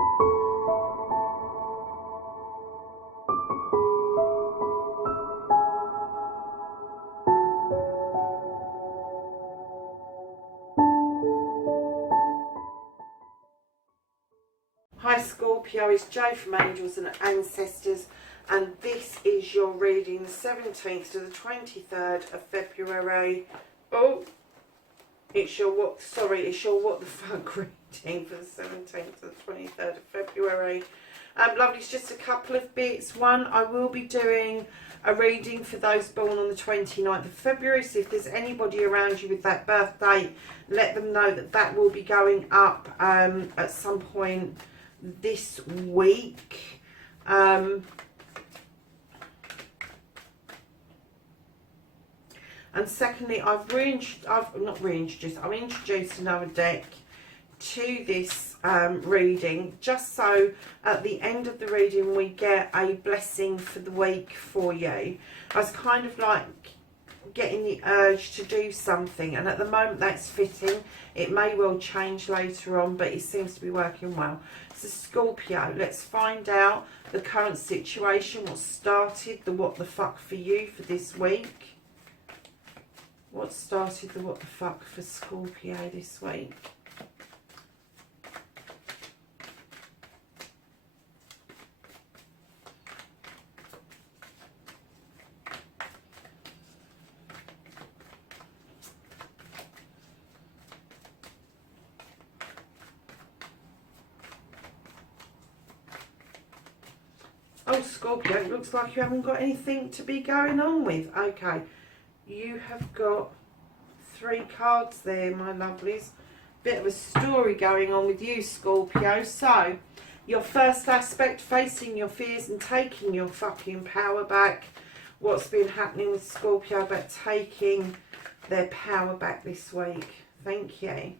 Hi Scorpio, it's Jo from Angels and Ancestors, and this is your reading, the 17th to the 23rd of February. Oh, it's your what the fuck reading for the 17th to the 23rd of February. Lovely, it's just a couple of bits. One, I will be doing a reading for those born on the 29th of February, so if there's anybody around you with that birth date, let them know that that will be going up at some point this week. And secondly, I'm introduced another deck to this reading, just so at the end of the reading we get a blessing for the week for you. I was kind of like getting the urge to do something, and at the moment that's fitting. It may well change later on, but it seems to be working well. So Scorpio, let's find out the current situation, what started the what the fuck for you for this week. What started the what the fuck for Scorpio this week? Oh, Scorpio, it looks like you haven't got anything to be going on with. Okay, you have got 3 cards there, my lovelies. Bit of a story going on with you, Scorpio. So, your first aspect, facing your fears and taking your fucking power back. What's been happening with Scorpio about taking their power back this week? Thank you.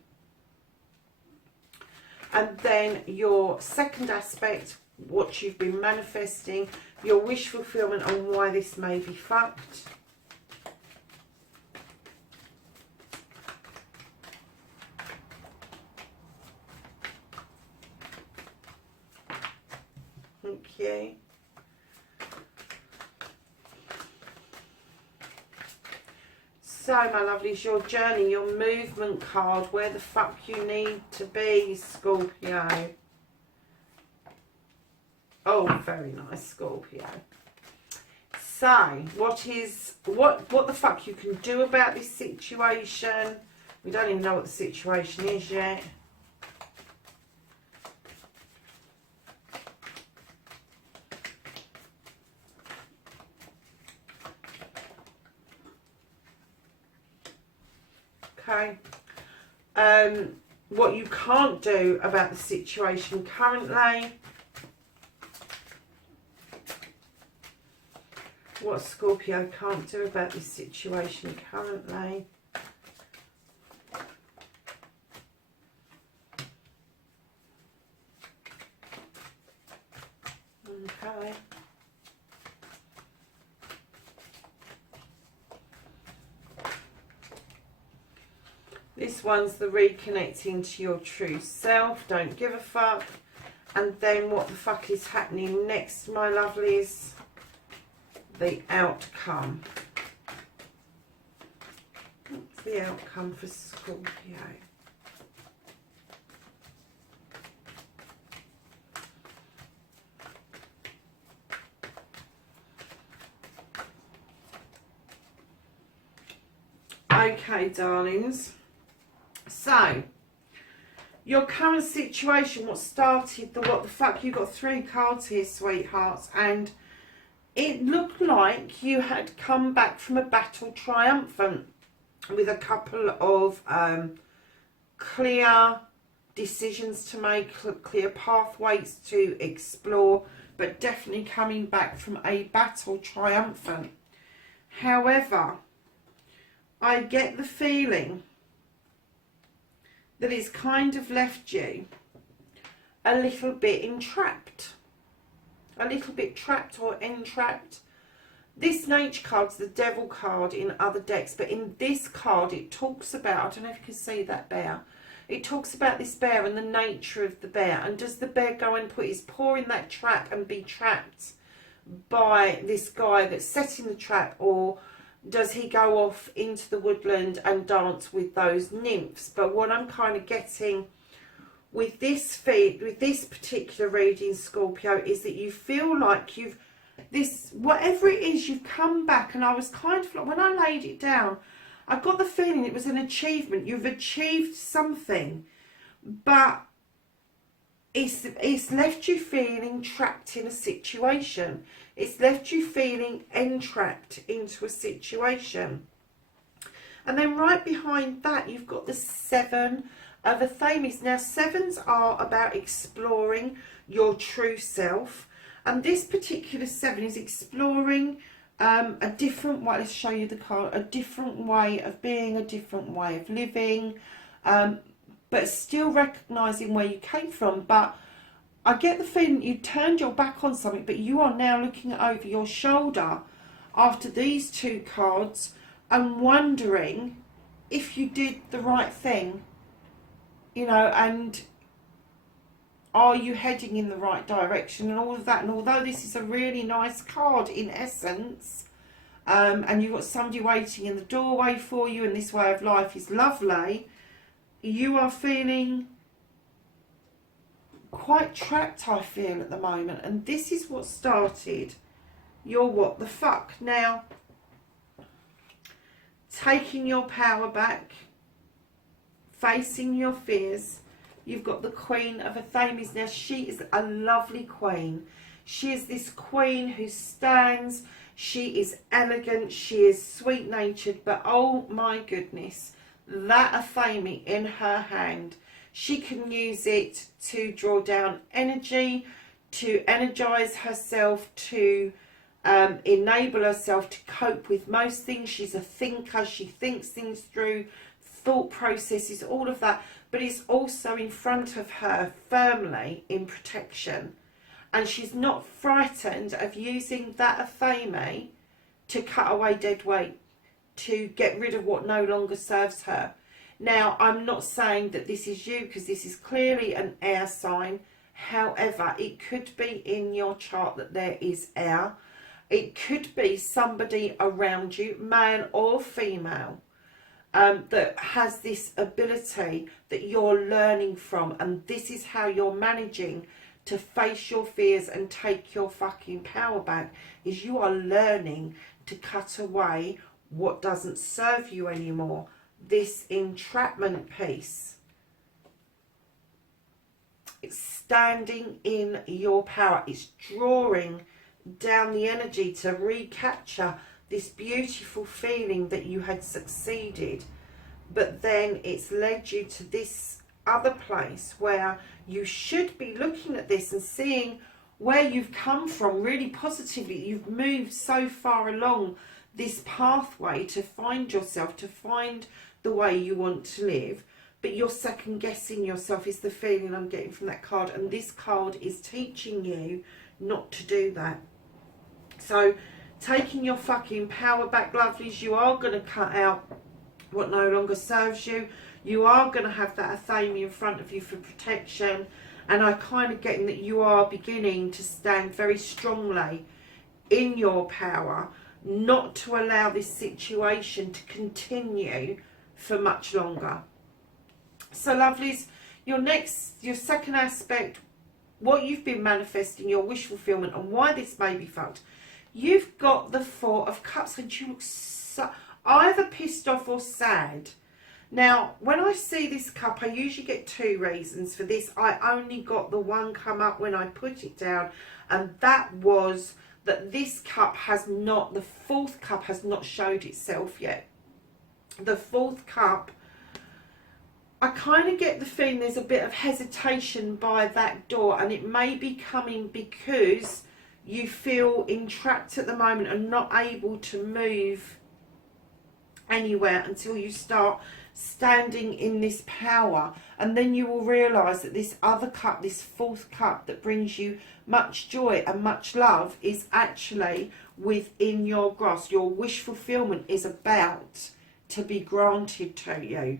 And then your second aspect, what you've been manifesting, your wish fulfillment, and why this may be fucked. Thank you. So, my lovelies, your journey, your movement card, where the fuck you need to be, Scorpio. Oh, very nice, Scorpio. So, what the fuck you can do about this situation? We don't even know what the situation is yet. Okay. What you can't do about the situation currently. What Scorpio can't do about this situation currently. Okay. This one's the reconnecting to your true self. Don't give a fuck. And then what the fuck is happening next, my lovelies? The outcome. What's the outcome for Scorpio? Okay, darlings. So, your current situation, what started the what the fuck? You got 3 cards here, sweethearts, and it looked like you had come back from a battle triumphant with a couple of clear decisions to make, clear pathways to explore, but definitely coming back from a battle triumphant. However, I get the feeling that it's kind of left you a little bit entrapped. A little bit trapped or entrapped. This Nature card's the Devil card in other decks, but in this card it talks about, I don't know if you can see that there, it talks about this bear and the nature of the bear. And does the bear go and put his paw in that trap and be trapped by this guy that's setting the trap, or does he go off into the woodland and dance with those nymphs? But what I'm kind of getting with this particular reading, Scorpio, is that you feel like you've whatever it is, you've come back. And I was kind of like, when I laid it down, I got the feeling it was an achievement. You've achieved something, but it's left you feeling trapped in a situation. It's left you feeling entrapped into a situation. And then right behind that, you've got the Seven of Athames. Now, sevens are about exploring your true self. And this particular seven is exploring a different way. Let's show you the card. A different way of being, a different way of living. But still recognising where you came from. But I get the feeling you turned your back on something, but you are now looking over your shoulder after these two cards and wondering if you did the right thing, you know, and are you heading in the right direction and all of that. And although this is a really nice card in essence, and you've got somebody waiting in the doorway for you and this way of life is lovely, you are feeling quite trapped, I feel, at the moment. And this is what started your what the fuck. Now, taking your power back, facing your fears. You've got the Queen of Athames. Now, she is a lovely queen. She is this queen who stands. She is elegant. She is sweet-natured. But, oh my goodness, that Athame in her hand, she can use it to draw down energy, to energize herself, to enable herself to cope with most things. She's a thinker. She thinks things through, thought processes, all of that. But it's also in front of her firmly in protection. And she's not frightened of using that Athame to cut away dead weight, to get rid of what no longer serves her. Now, I'm not saying that this is you, because this is clearly an air sign. However, it could be in your chart that there is air. It could be somebody around you, male or female, that has this ability that you're learning from. And this is how you're managing to face your fears and take your fucking power back, is you are learning to cut away what doesn't serve you anymore. This entrapment piece, it's standing in your power. It's drawing down the energy to recapture this beautiful feeling that you had succeeded. But then it's led you to this other place where you should be looking at this and seeing where you've come from really positively. You've moved so far along this pathway to find yourself, to find the way you want to live, but you're second guessing yourself, is the feeling I'm getting from that card. And this card is teaching you not to do that. So taking your fucking power back, lovelies, you are going to cut out what no longer serves you. You are going to have that Athame in front of you for protection. And I kind of getting that you are beginning to stand very strongly in your power, not to allow this situation to continue for much longer. So lovelies, your second aspect, what you've been manifesting, your wish fulfillment, and why this may be fucked. You've got the Four of Cups, and you look so either pissed off or sad. Now, when I see this cup, I usually get two reasons for this. I only got the one come up when I put it down, and that was that this cup has not, the fourth cup has not showed itself yet. The fourth cup, I kind of get the feeling there's a bit of hesitation by that door, and it may be coming because you feel entrapped at the moment and not able to move anywhere until you start standing in this power. And then you will realise that this other cup, this fourth cup that brings you much joy and much love, is actually within your grasp. Your wish fulfillment is about to be granted to you.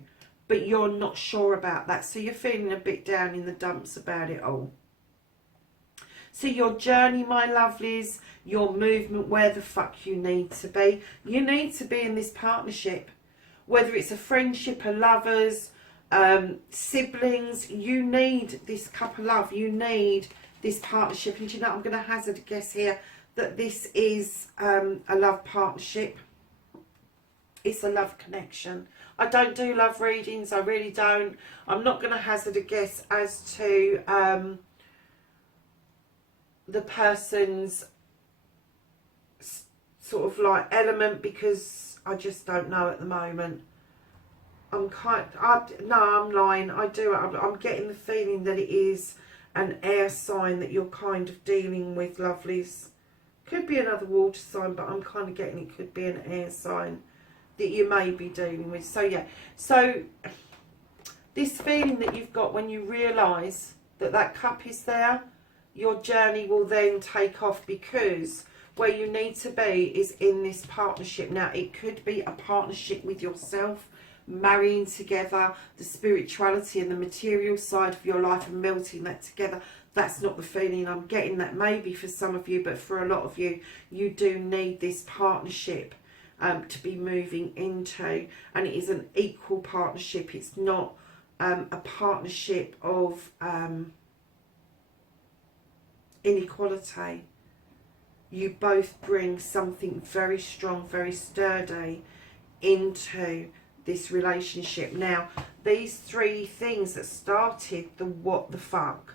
but you're not sure about that. So you're feeling a bit down in the dumps about it all. So your journey, my lovelies, your movement, where the fuck you need to be. You need to be in this partnership. Whether it's a friendship, a lovers, siblings, you need this couple love. You need this partnership. And you know, I'm going to hazard a guess here that this is a love partnership. It's a love connection. I don't do love readings. I really don't. I'm not going to hazard a guess as to the person's sort of like element, because I just don't know at the moment. I'm lying. I do. I'm getting the feeling that it is an air sign that you're kind of dealing with, lovelies. Could be another water sign, but I'm kind of getting it could be an air sign that you may be dealing with. So yeah, so this feeling that you've got when you realise that that cup is there, your journey will then take off, because where you need to be is in this partnership. Now, it could be a partnership with yourself, marrying together, the spirituality and the material side of your life and melting that together. That's not the feeling I'm getting. That maybe for some of you, but for a lot of you, you do need this partnership to be moving into, and it is an equal partnership. It's not a partnership of inequality. You both bring something very strong, very sturdy into this relationship. Now, these three things that started the what the fuck,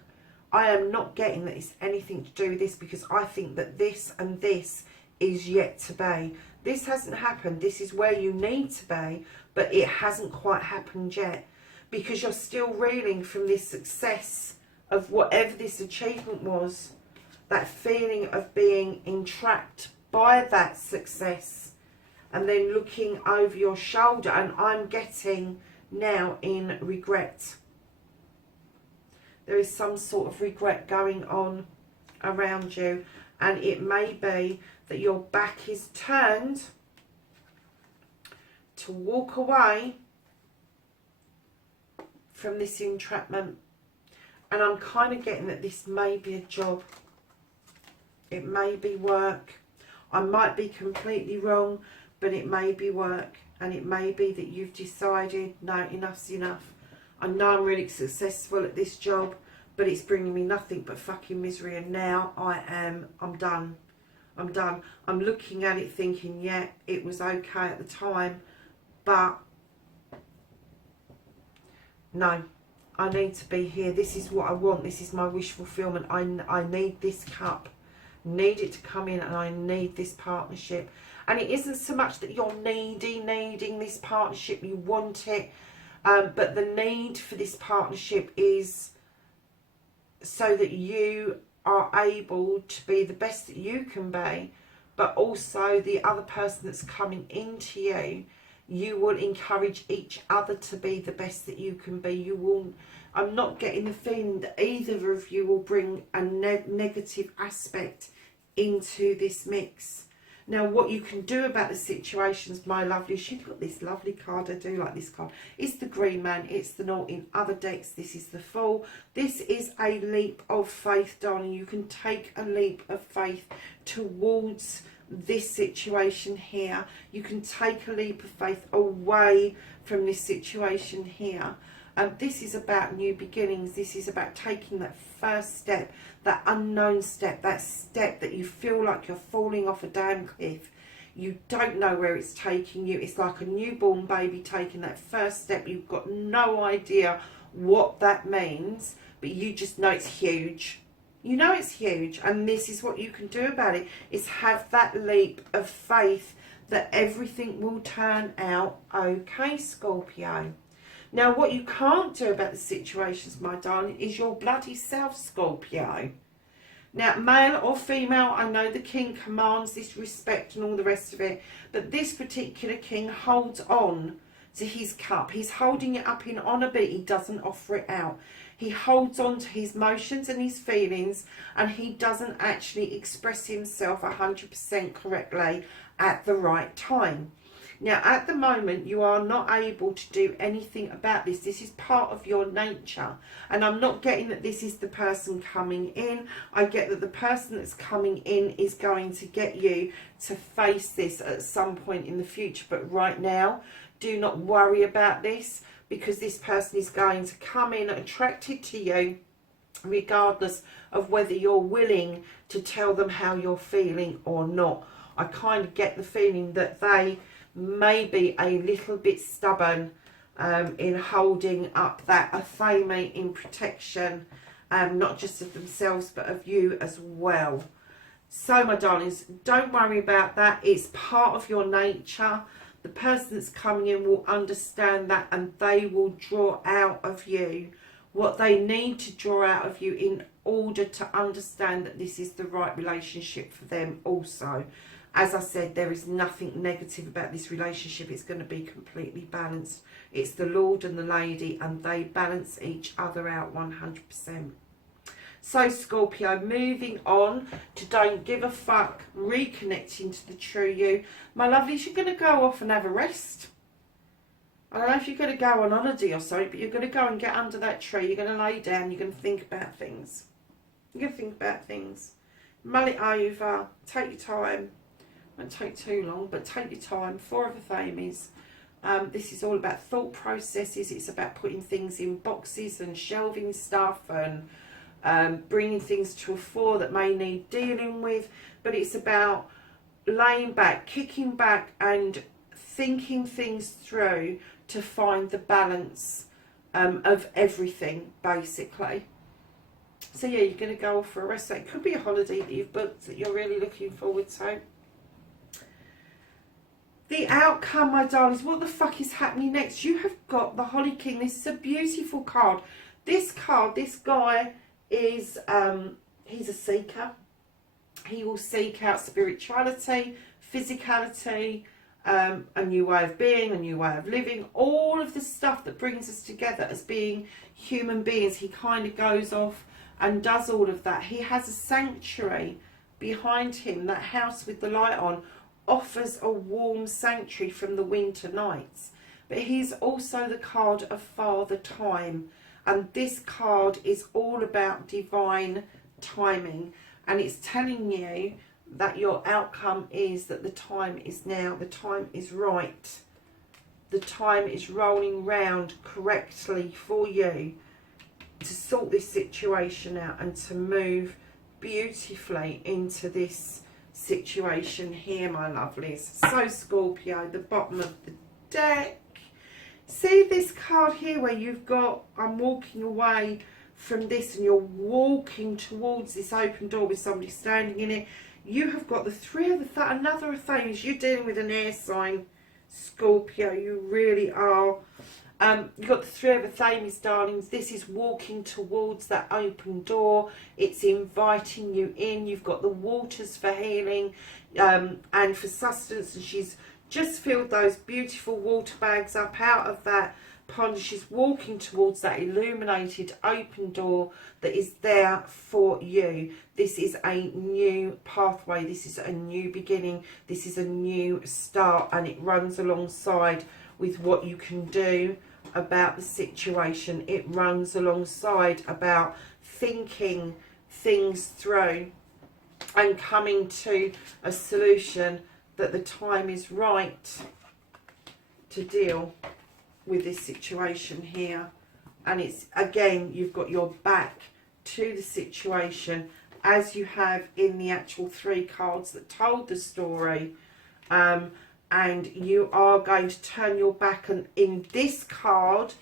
I am not getting that it's anything to do with this, because I think that this and this is yet to be. This hasn't happened. This is where you need to be, but it hasn't quite happened yet, because you're still reeling from this success of whatever this achievement was. That feeling of being entrapped by that success and then looking over your shoulder, and I'm getting now in regret. There is some sort of regret going on around you, and it may be that your back is turned to walk away from this entrapment. And I'm kind of getting that this may be a job. It may be work. I might be completely wrong, but it may be work. And it may be that you've decided, no, enough's enough. I know I'm really successful at this job, but it's bringing me nothing but fucking misery. And now I'm done. I'm done. I'm looking at it thinking, yeah, it was okay at the time, but no, I need to be here. This is what I want. This is my wish fulfillment. I need this cup. Need it to come in, and I need this partnership. And it isn't so much that you're needing this partnership, you want it, but the need for this partnership is so that you are able to be the best that you can be, but also the other person that's coming into you, you will encourage each other to be the best that you can be. You will. I'm not getting the feeling that either of you will bring a negative aspect into this mix. Now, what you can do about the situations, my lovely, she's got this lovely card. I do like this card. It's the Green Man. It's the Naught. In other decks, this is the Fool. This is a leap of faith, darling. You can take a leap of faith towards this situation here. You can take a leap of faith away from this situation here. And this is about new beginnings. This is about taking that first step, that unknown step, that step that you feel like you're falling off a damn cliff. You don't know where it's taking you. It's like a newborn baby taking that first step. You've got no idea what that means, but you just know it's huge. You know it's huge, and this is what you can do about it, is have that leap of faith that everything will turn out okay, Scorpio. Now, what you can't do about the situations, my darling, is your bloody self, Scorpio. Now, male or female, I know the king commands this respect and all the rest of it, but this particular king holds on to his cup. He's holding it up in honour, but he doesn't offer it out. He holds on to his emotions and his feelings, and he doesn't actually express himself 100% correctly at the right time. Now, at the moment, you are not able to do anything about this. This is part of your nature. And I'm not getting that this is the person coming in. I get that the person that's coming in is going to get you to face this at some point in the future. But right now, do not worry about this, because this person is going to come in attracted to you, regardless of whether you're willing to tell them how you're feeling or not. I kind of get the feeling that they may be a little bit stubborn in holding up that athame in protection, not just of themselves but of you as well. So my darlings, don't worry about that. It's part of your nature. The person that's coming in will understand that, and they will draw out of you what they need to draw out of you in order to understand that this is the right relationship for them also. As I said, there is nothing negative about this relationship. It's going to be completely balanced. It's the Lord and the Lady, and they balance each other out 100%. So Scorpio, moving on to don't give a fuck, reconnecting to the true you. My lovelies, you're going to go off and have a rest. I don't know if you're going to go on holiday or something, but you're going to go and get under that tree. You're going to lay down. You're going to think about things. You're going to think about things. Mull it over. Take your time. Won't take too long, but take your time. 4 of Athames. This is all about thought processes. It's about putting things in boxes and shelving stuff and bringing things to a fore that may need dealing with. But it's about laying back, kicking back and thinking things through to find the balance of everything, basically. So yeah, you're going to go off for a rest. So it could be a holiday that you've booked that you're really looking forward to. The outcome, my darlings, what the fuck is happening next? You have got the Hani King. This is a beautiful card. This card, this guy is, he's a seeker. He will seek out spirituality, physicality, a new way of being, a new way of living, all of the stuff that brings us together as being human beings. He kind of goes off and does all of that. He has a sanctuary behind him. That house with the light on offers a warm sanctuary from the winter nights. But he's also the card of Father Time, and this card is all about divine timing, and it's telling you that your outcome is that the time is now, the time is right, the time is rolling round correctly for you to sort this situation out and to move beautifully into this situation here, my lovelies. So Scorpio, the bottom of the deck. See this card here where you've got, I'm walking away from this, and you're walking towards this open door with somebody standing in it. You have got the 3 of another Athames. You're dealing with an air sign, Scorpio. You really are. You've got the 3 of Athames, darlings. This is walking towards that open door. It's inviting you in. You've got the waters for healing and for sustenance. And she's just filled those beautiful water bags up out of that pond. She's walking towards that illuminated open door that is there for you. This is a new pathway. This is a new beginning. This is a new start, and it runs alongside with what you can do about the situation. It runs alongside about thinking things through and coming to a solution that the time is right to deal with this situation here. And it's, again, you've got your back to the situation, as you have in the actual 3 cards that told the story. And you are going to turn your back, and in this card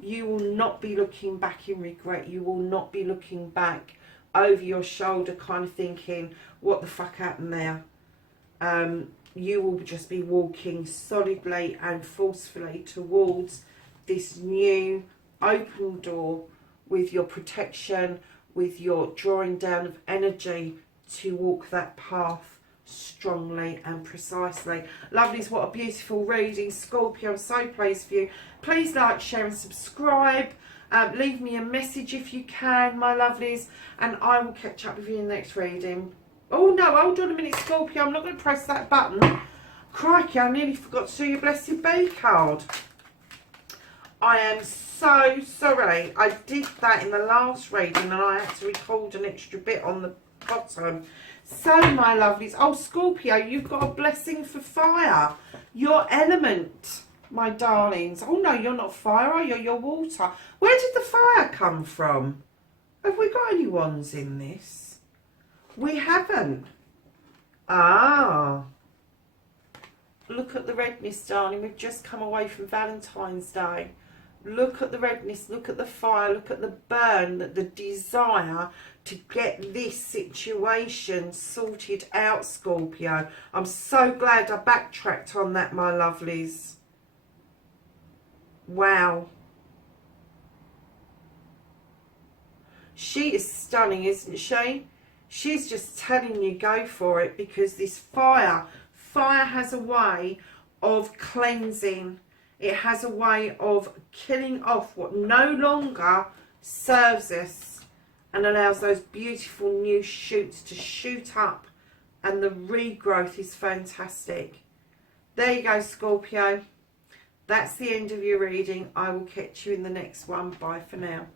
you will not be looking back in regret. You will not be looking back over your shoulder kind of thinking, what the fuck happened there? You will just be walking solidly and forcefully towards this new open door with your protection, with your drawing down of energy to walk that path strongly and precisely. Lovelies, what a beautiful reading. Scorpio, I'm so pleased for you. Please like, share and subscribe. Leave me a message if you can, my lovelies, and I will catch up with you in the next reading. Oh no, hold on a minute, Scorpio, I'm not going to press that button. Crikey, I nearly forgot to do your Blessed Bee card. I am so sorry. I did that in the last reading and I had to record an extra bit on the bottom. So, my lovelies. Oh, Scorpio, you've got a blessing for fire. Your element, my darlings. Oh, no, you're not fire, are you? You're water. Where did the fire come from? Have we got any wands in this? We haven't. Ah. Look at the redness, darling. We've just come away from Valentine's Day. Look at the redness. Look at the fire. Look at the burn, the desire to get this situation sorted out, Scorpio. I'm so glad I backtracked on that, my lovelies. Wow. She is stunning, isn't she? She's just telling you go for it, because this fire has a way of cleansing. It has a way of killing off what no longer serves us and allows those beautiful new shoots to shoot up, and the regrowth is fantastic. There you go, Scorpio. That's the end of your reading. I will catch you in the next one. Bye for now.